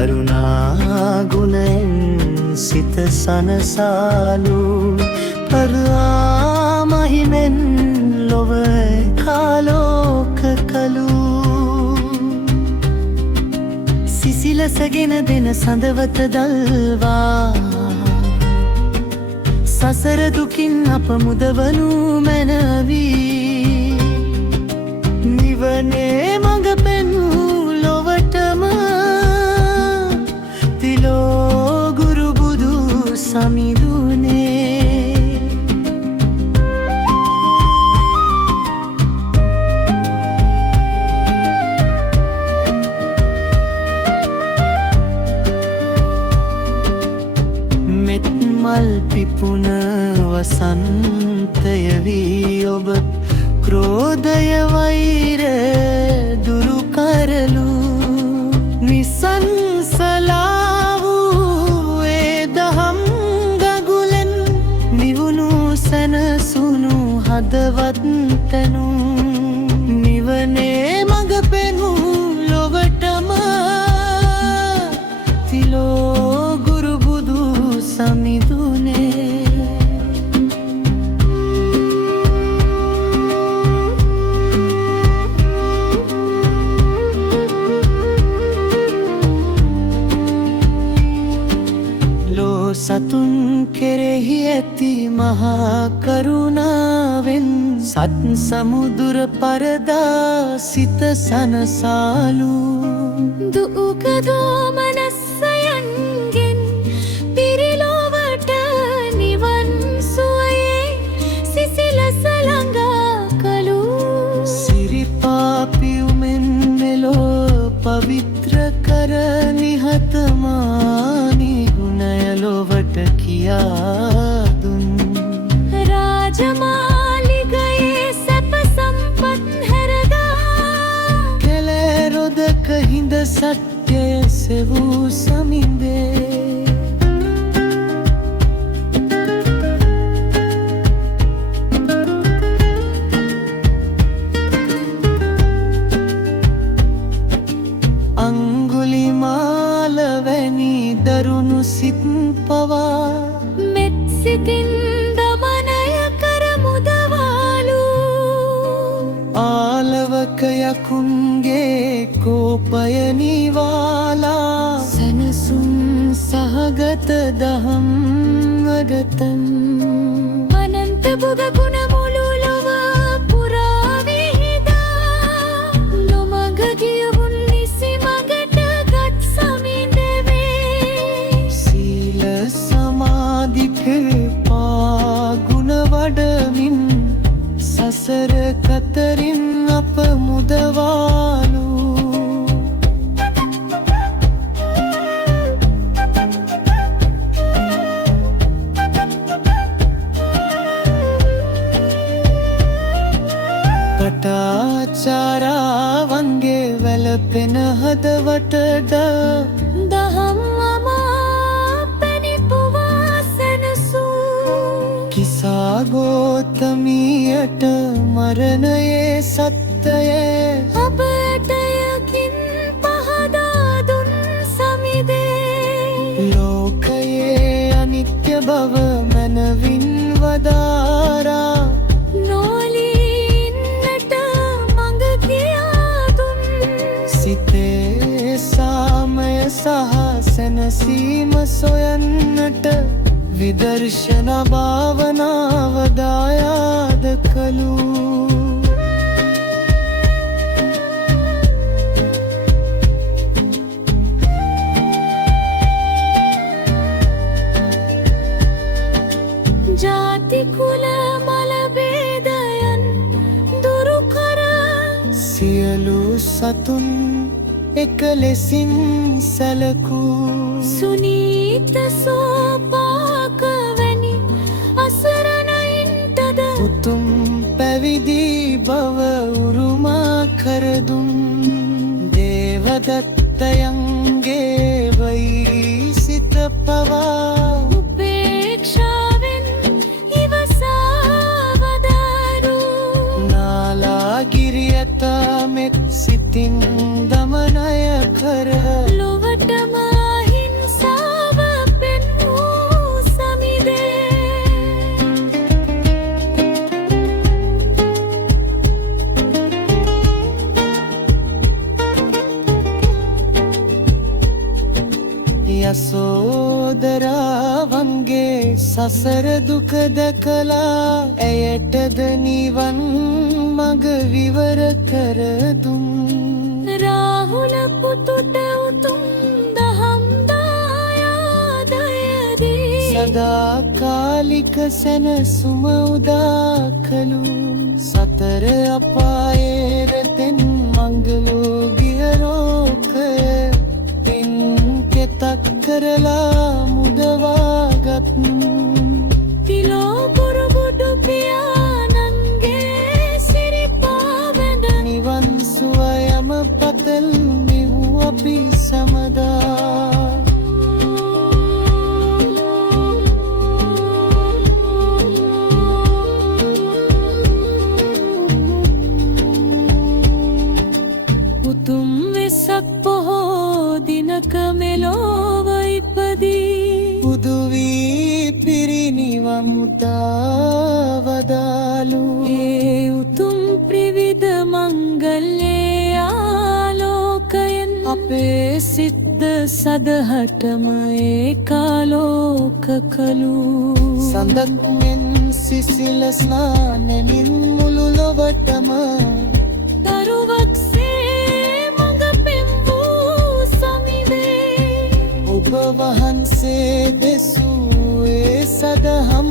කරුණා ගුණෙන් සිත සනසාලු පරා මහිමෙන් ලොව කාලෝක කලු සිසිලසගෙන දෙන සඳවත දල්වා සසර දුකින් අප මුදවනු මැනවී නිවනේ මඟ පෙන්වූ ලොවටම තිලෝ ගුරු බුදු සමිඳුනේ මෙත් මල් පිපුන වසන්තය වී ඔබ ක්‍රෝධය වෛර දුරු කරලු නිසංසලා වූ ඒ දහම් ගගුලෙන් නිවුණු සැනසුණු හදවත් තැනු නිවනේ මඟ පෙන්වූ ලොවටම තිලෝ ගුරු බුදු සමිඳුනේ සතුන් කෙරෙහි ඇති මහා කරුණාවෙන් සත් සමුදුර පරදා සිත සනසාලු දුක දෝමනස්සයන්ගෙන් පිරිලොවට නිවන් සුවයේ සිසිලස ළඟා කළු සිරිපාපියුමෙන් මෙලෝ පවිත්‍ර කර නිහතමානී ගුණය ලොවට කියා දුන් රාජමාලිගයේ සැප සම්පත් හැරදා කෙළෙරොදක හිඳ සත්‍යය සෙවූ සමිඳේ අංගුලිමාල වැනි දරුණු සිත් පවා මෙත් සිතින් දමනය කර මුදවාලු ආලවක යකුන්ගේ කෝපය නිවාලා සැනසුම් සහගත දහම් වගතන් අනන්ත බුද ගුණ මුළු ලොව පුරා විහිදා නොමග ගියවුන් නිසි මගට ගත් සමිඳවේ සීල සමාධි කෘපා ගුණ වඩමින් සසර කතරින් අප මුදවාලු පටාචාරාවන්ගේ වැළපෙන හදවතට දහම් අමා පැණිපුවා සැනසූ කිසා ගෝතමියට මරණයේ සත්‍යයේ අපට යකින් පහදා දුන් සමිඳේ ලෝකයේ අනිත්‍ය බව මනවින් වදාරා නොලීන්නට මඟ කියා දුන් සිතේ සාමය සහ සැනසීම සොයන්නට විදර්ශනා භාවනාව දායාද කළු ජාති කුල මල භේදයන් දුරු කර සියලු සතුන් එක ලෙසින් සැලකූ සුනීත සෝපාක වැනි අසරණයින්ටද උතුම් පැවිදි බව උරුමා කරදුන් දේවදත්තයන්ගේ වෛරී සිත පවා උපේක්ෂාවෙන් ඉවසා වදාරු නාලාගිරියත මෙත් සිතින් දමනය කර ලොවටම යසෝදරාවන්ගේ සසර දුක දැකලා ඇයටද නිවන් මඟ විවර කර දුන් රාහුල පුතුට උතුම් දහම් දායාදයදී සදාකාලික සැනසුම උදා කළු සතර අපායේ රැතෙන් මංගලෝ ගියරෝකය පින් කෙතක් කරලා මුදවාගත් තිලෝකුරු බුදු පියාණන්ගේ සිරිපා වැඳ නිවන් සුවයම පතල් නිව් අපි සමදා උතුම් වෙසක් පොහෝ දිනක මෙලොව ඉපදී බුදු වී පිරිනිවන් උදාවදාලු ඒ උතුම් ත්‍රිවිධ මංගල්‍යයේ ආලෝකයෙන් අපේ සිද්ද සදහටම ඒකාලෝක කළු සඳක් මෙන් සිසිල ස්නානෙමින් මුළු ලොවටම දරුවක්සේ මඟ පෙන්වූ සමිවේ ඔබ වහන්සේ දෙසූ ඒ සදහම්